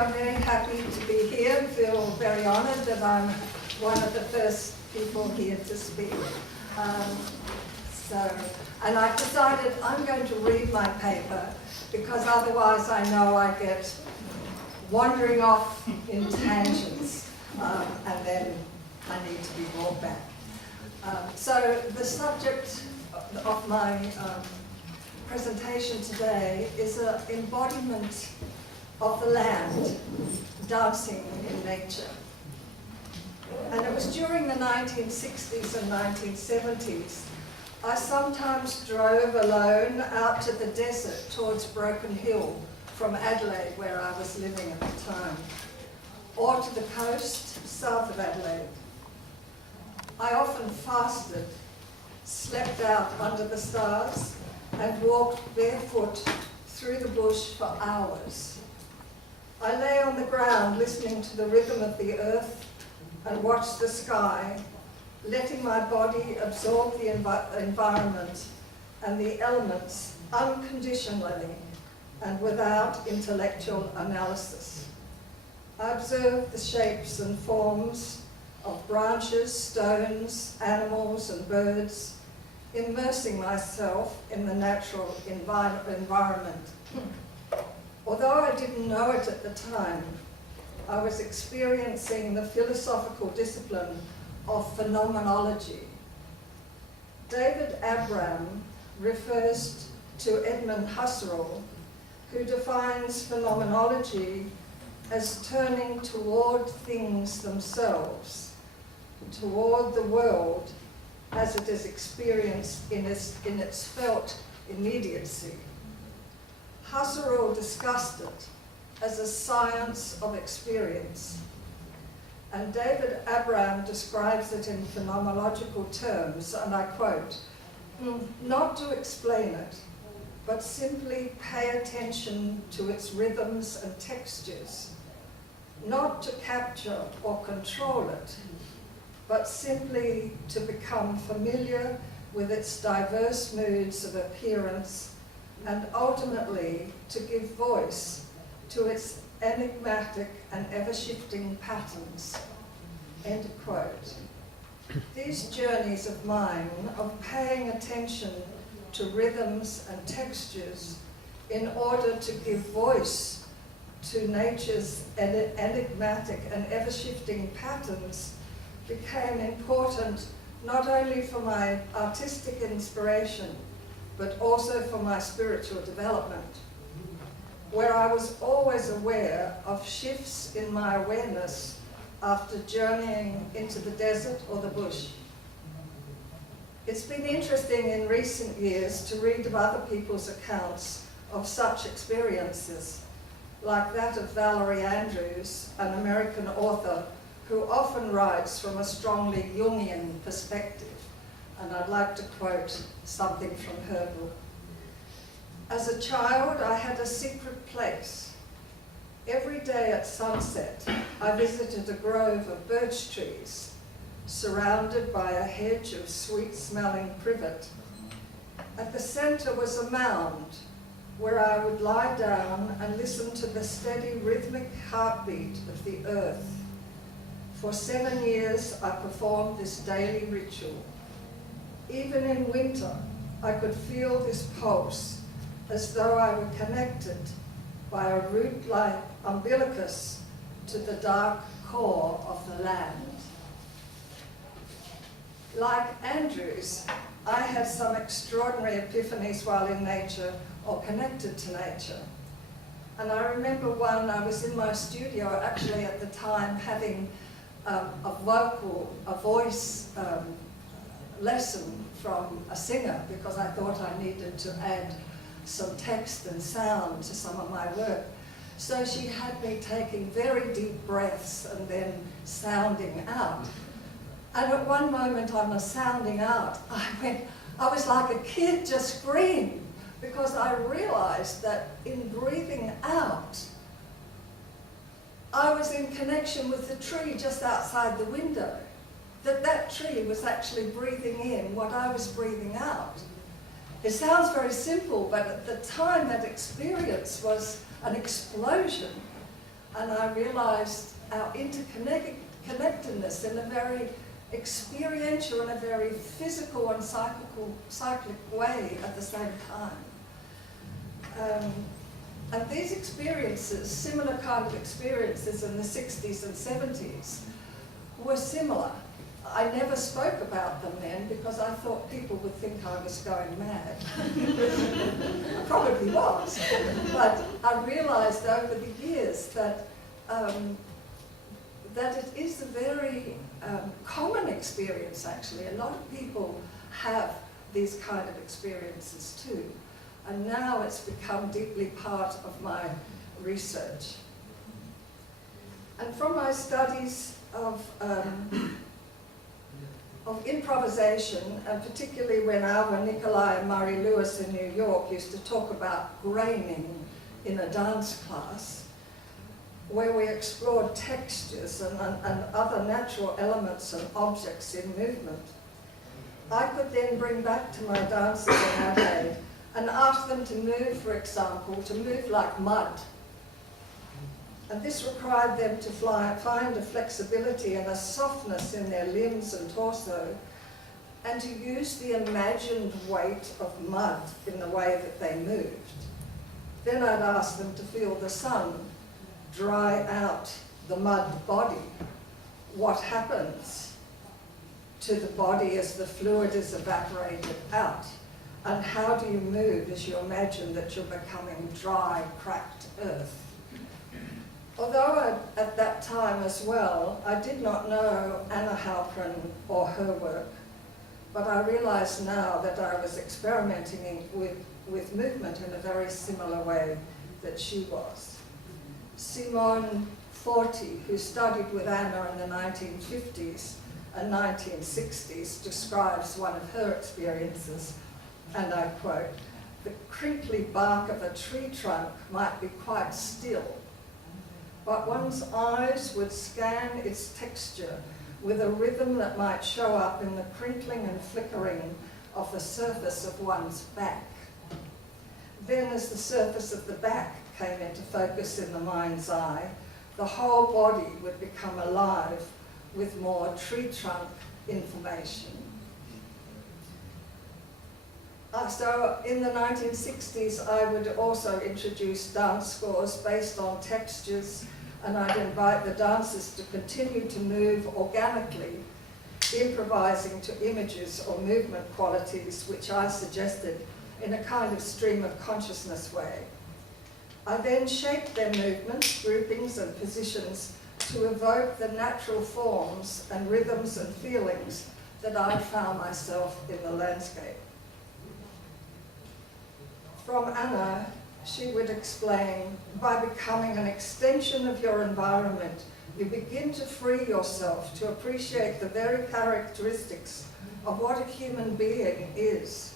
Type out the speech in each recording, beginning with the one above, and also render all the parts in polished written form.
I'm very happy to be here and feel very honoured that I'm one of the first people here to speak. And I've decided I'm going to read my paper because otherwise I know I get wandering off in tangents and then I need to be brought back. So the subject of my presentation today is an embodiment of the land, dancing in nature. And it was during the 1960s and 1970s, I sometimes drove alone out to the desert towards Broken Hill from Adelaide, where I was living at the time, or to the coast south of Adelaide. I often fasted, slept out under the stars, and walked barefoot through the bush for hours. I lay on the ground listening to the rhythm of the earth and watched the sky, letting my body absorb the environment and the elements unconditionally and without intellectual analysis. I observed the shapes and forms of branches, stones, animals and birds, immersing myself in the natural environment. Although I didn't know it at the time, I was experiencing the philosophical discipline of phenomenology. David Abram refers to Edmund Husserl, who defines phenomenology as turning toward things themselves, toward the world as it is experienced in its felt immediacy. Husserl discussed it as a science of experience, and David Abram describes it in phenomenological terms, and I quote, "Not to explain it, but simply pay attention to its rhythms and textures, not to capture or control it, but simply to become familiar with its diverse moods of appearance and ultimately to give voice to its enigmatic and ever-shifting patterns." End quote. These journeys of mine of paying attention to rhythms and textures in order to give voice to nature's enigmatic and ever-shifting patterns became important not only for my artistic inspiration, but also for my spiritual development, where I was always aware of shifts in my awareness after journeying into the desert or the bush. It's been interesting in recent years to read of other people's accounts of such experiences, like that of Valerie Andrews, an American author who often writes from a strongly Jungian perspective. And I'd like to quote something from her book. "As a child, I had a secret place. Every day at sunset, I visited a grove of birch trees, surrounded by a hedge of sweet-smelling privet. At the center was a mound where I would lie down and listen to the steady rhythmic heartbeat of the earth. For 7 years, I performed this daily ritual. Even in winter, I could feel this pulse as though I were connected by a root-like umbilicus to the dark core of the land." Like Andrews, I had some extraordinary epiphanies while in nature or connected to nature. And I remember one, I was in my studio actually at the time having a voice lesson from a singer because I thought I needed to add some text and sound to some of my work. So she had me taking very deep breaths and then sounding out. And at one moment on the sounding out, I was like a kid, just screamed, because I realized that in breathing out, I was in connection with the tree just outside the window. That tree was actually breathing in what I was breathing out. It sounds very simple, but at the time that experience was an explosion and I realized our interconnectedness in a very experiential and a very physical and cyclic way at the same time. And these experiences, similar kind of experiences in the 60s and 70s, were similar. I never spoke about them then because I thought people would think I was going mad. I probably was. But I realized over the years that that it is a very common experience, actually. A lot of people have these kind of experiences too. And now it's become deeply part of my research. And from my studies of improvisation, and particularly when Alva, Nikolai, and Murray Lewis in New York used to talk about graining in a dance class, where we explored textures and other natural elements and objects in movement, I could then bring back to my dancers in Adelaide and ask them to move, for example, to move like mud. And this required them to find a flexibility and a softness in their limbs and torso, and to use the imagined weight of mud in the way that they moved. Then I'd ask them to feel the sun dry out the mud body. What happens to the body as the fluid is evaporated out? And how do you move as you imagine that you're becoming dry, cracked earth? Although at that time as well, I did not know Anna Halprin or her work, but I realize now that I was experimenting with movement in a very similar way that she was. Simone Forti, who studied with Anna in the 1950s and 1960s, describes one of her experiences, and I quote, "The crinkly bark of a tree trunk might be quite still, but one's eyes would scan its texture with a rhythm that might show up in the crinkling and flickering of the surface of one's back. Then as the surface of the back came into focus in the mind's eye, the whole body would become alive with more tree trunk information." So in the 1960s, I would also introduce dance scores based on textures, and I'd invite the dancers to continue to move organically, improvising to images or movement qualities which I suggested in a kind of stream of consciousness way. I then shaped their movements, groupings and positions to evoke the natural forms and rhythms and feelings that I found myself in the landscape. From Anna, she would explain, by becoming an extension of your environment, you begin to free yourself to appreciate the very characteristics of what a human being is.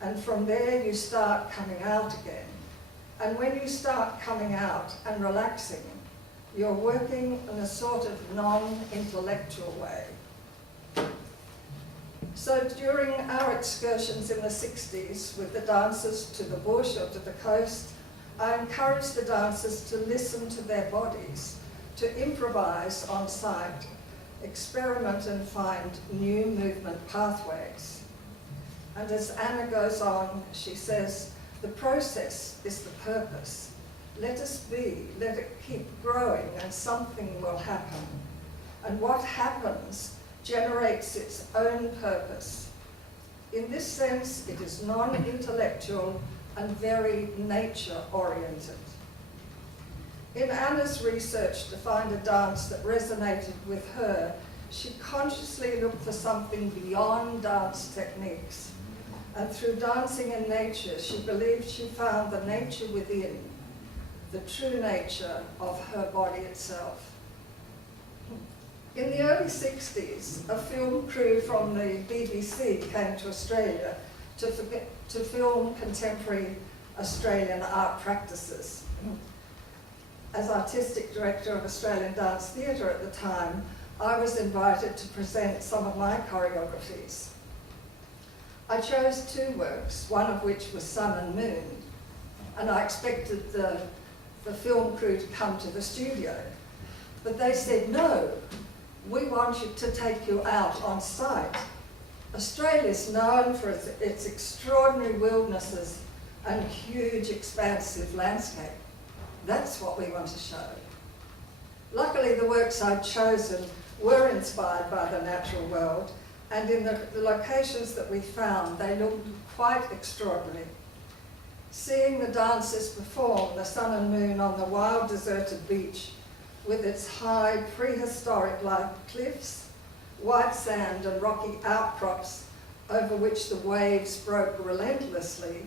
And from there you start coming out again. And when you start coming out and relaxing, you're working in a sort of non-intellectual way. So during our excursions in the 60s with the dancers to the bush or to the coast, I encouraged the dancers to listen to their bodies, to improvise on site, experiment and find new movement pathways. And as Anna goes on, she says, the process is the purpose. Let us be, let it keep growing, and something will happen. And what happens generates its own purpose. In this sense, it is non-intellectual and very nature-oriented. In Anna's research to find a dance that resonated with her, she consciously looked for something beyond dance techniques. And through dancing in nature, she believed she found the nature within, the true nature of her body itself. In the early 60s, a film crew from the BBC came to Australia to film contemporary Australian art practices. As artistic director of Australian Dance Theatre at the time, I was invited to present some of my choreographies. I chose two works, one of which was Sun and Moon, and I expected the the film crew to come to the studio. But they said, no, we want you to take you out on site. Australia is known for its extraordinary wildernesses and huge expansive landscape. That's what we want to show. Luckily, the works I'd chosen were inspired by the natural world, and in the locations that we found, they looked quite extraordinary. Seeing the dancers perform the sun and moon on the wild deserted beach with its high prehistoric-like cliffs, white sand and rocky outcrops over which the waves broke relentlessly,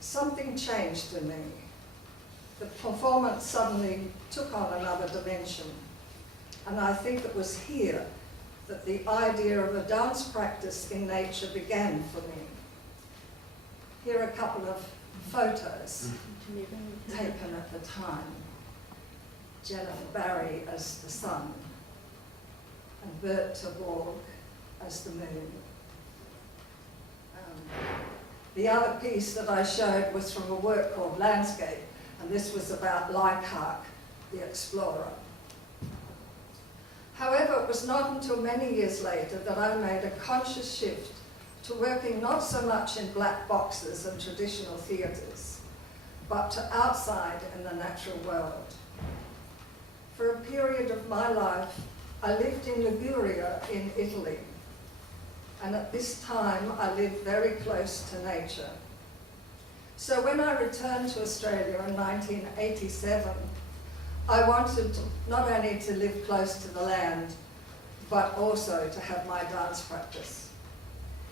something changed in me. The performance suddenly took on another dimension. And I think it was here that the idea of a dance practice in nature began for me. Here are a couple of photos taken at the time. Jennifer Barry as the sun, and Bert Terborg as the moon. The other piece that I showed was from a work called Landscape, and this was about Leichhardt, the explorer. However, it was not until many years later that I made a conscious shift to working not so much in black boxes and traditional theatres, but to outside in the natural world. For a period of my life, I lived in Liguria in Italy, and at this time I lived very close to nature. So when I returned to Australia in 1987, I wanted not only to live close to the land, but also to have my dance practice.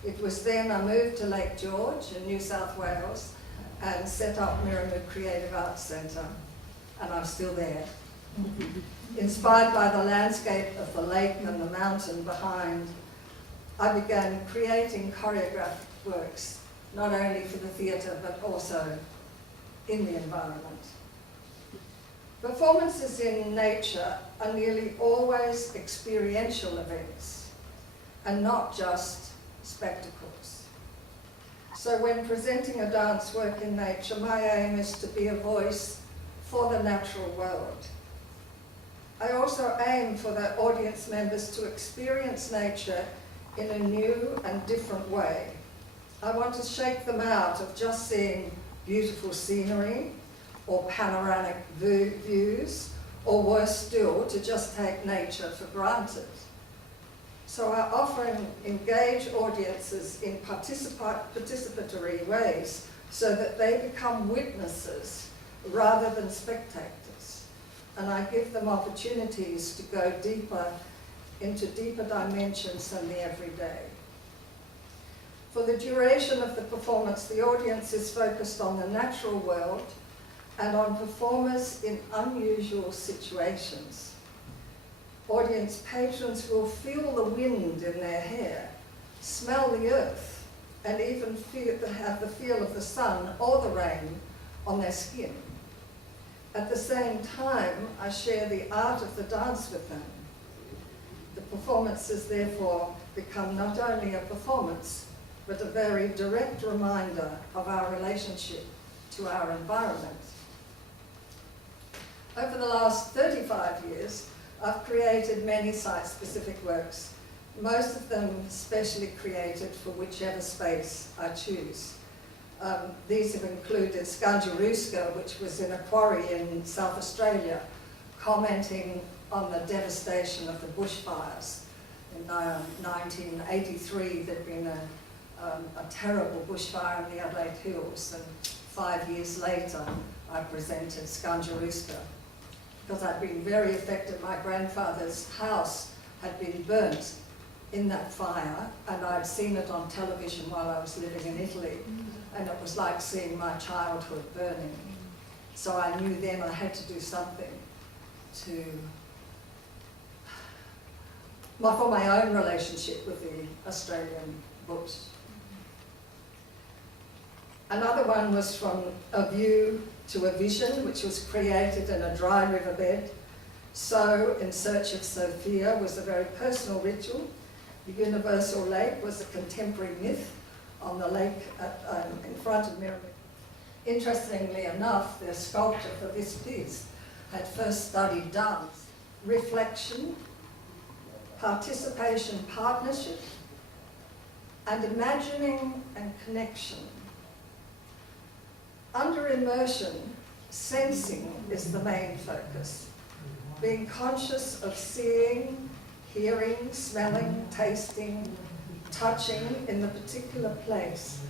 It was then I moved to Lake George in New South Wales and set up Mirror Creative Arts Centre, and I'm still there. Inspired by the landscape of the lake and the mountain behind, I began creating choreographed works, not only for the theatre, but also in the environment. Performances in nature are nearly always experiential events, and not just spectacles. So when presenting a dance work in nature, my aim is to be a voice for the natural world. I also aim for the audience members to experience nature in a new and different way. I want to shake them out of just seeing beautiful scenery or panoramic views, or worse still, to just take nature for granted. So I often engage audiences in participatory ways so that they become witnesses rather than spectators. And I give them opportunities to go deeper into deeper dimensions than the everyday. For the duration of the performance, the audience is focused on the natural world and on performers in unusual situations. Audience patrons will feel the wind in their hair, smell the earth, and even have the feel of the sun or the rain on their skin. At the same time, I share the art of the dance with them. The performances therefore become not only a performance, but a very direct reminder of our relationship to our environment. Over the last 35 years, I've created many site-specific works, most of them specially created for whichever space I choose. These have included Skanjaruska, which was in a quarry in South Australia, commenting on the devastation of the bushfires. In 1983, there'd been a terrible bushfire in the Adelaide Hills, and 5 years later, I presented Skanjaruska, because I'd been very affected. My grandfather's house had been burnt in that fire, and I'd seen it on television while I was living in Italy, and it was like seeing my childhood burning. So I knew then I had to do something for my own relationship with the Australian bush. Another one was from A View to a Vision, which was created in a dry riverbed. So, In Search of Sophia was a very personal ritual. The universal lake was a contemporary myth on the lake in front of Mirror. Interestingly enough, the sculptor for this piece had first studied dance, reflection, participation, partnership, and imagining and connection. Under immersion, sensing is the main focus, being conscious of seeing, hearing, smelling, tasting, touching in the particular place.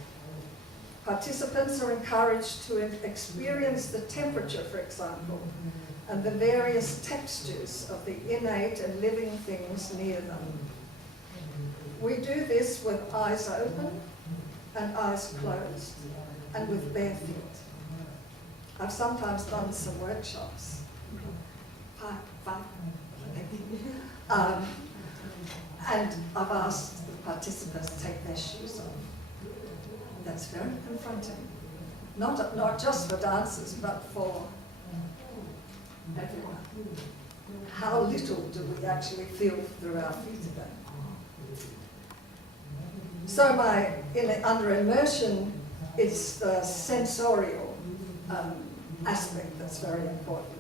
Participants are encouraged to experience the temperature, for example, and the various textures of the innate and living things near them. We do this with eyes open and eyes closed, and with bare feet. I've sometimes done some workshops. And I've asked the participants to take their shoes off. That's very confronting. Not just for dancers, but for everyone. How little do we actually feel through our feet again? So under immersion, it's the sensorial aspect that's very important.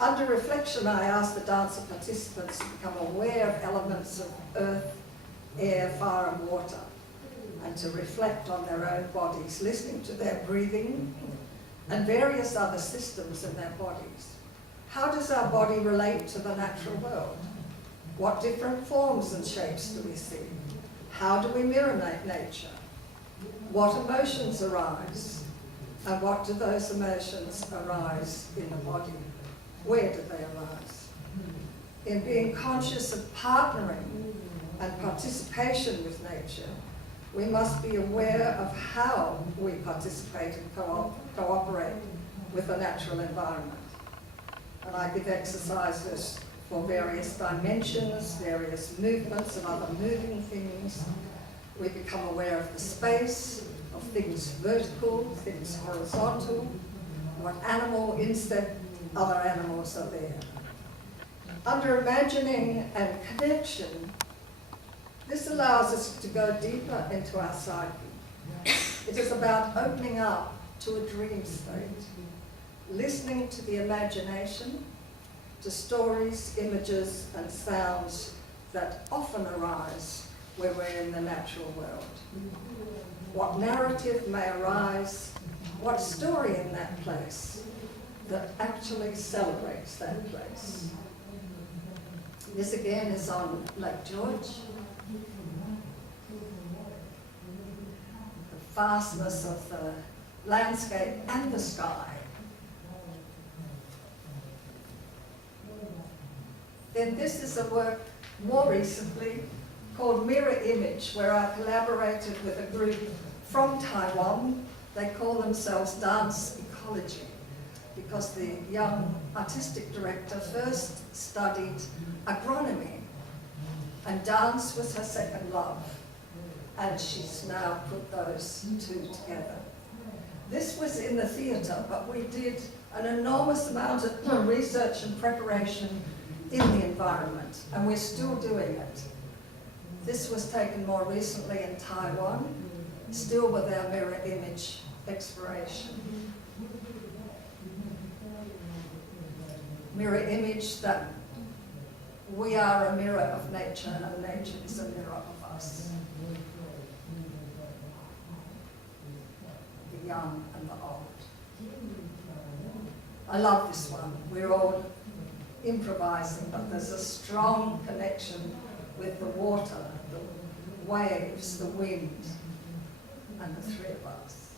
Under reflection, I asked the dancer participants to become aware of elements of earth, air, fire, and water, and to reflect on their own bodies, listening to their breathing and various other systems in their bodies. How does our body relate to the natural world? What different forms and shapes do we see? How do we mirror nature? What emotions arise? And what do those emotions arise in the body? Where do they arise? In being conscious of partnering and participation with nature, we must be aware of how we participate and cooperate with the natural environment. And I give exercises for various dimensions, various movements of other moving things. We become aware of the space, of things vertical, things horizontal, what animal, insect, other animals are there. Under imagining and connection, this allows us to go deeper into our psyche. It is about opening up to a dream state, listening to the imagination, to stories, images, and sounds that often arise when we're in the natural world. What narrative may arise, what story in that place that actually celebrates that place. This again is on Lake George. The vastness of the landscape and the sky. Then this is a work more recently called Mirror Image, where I collaborated with a group from Taiwan. They call themselves Dance Ecology, because the young artistic director first studied agronomy, and dance was her second love, and she's now put those two together. This was in the theatre, but we did an enormous amount of research and preparation in the environment, and we're still doing it. This was taken more recently in Taiwan, still with our mirror image exploration. Mirror image that we are a mirror of nature, and nature is a mirror of us. The young and the old. I love this one. We're all improvising, but there's a strong connection with the water, the waves, the wind, and the three of us.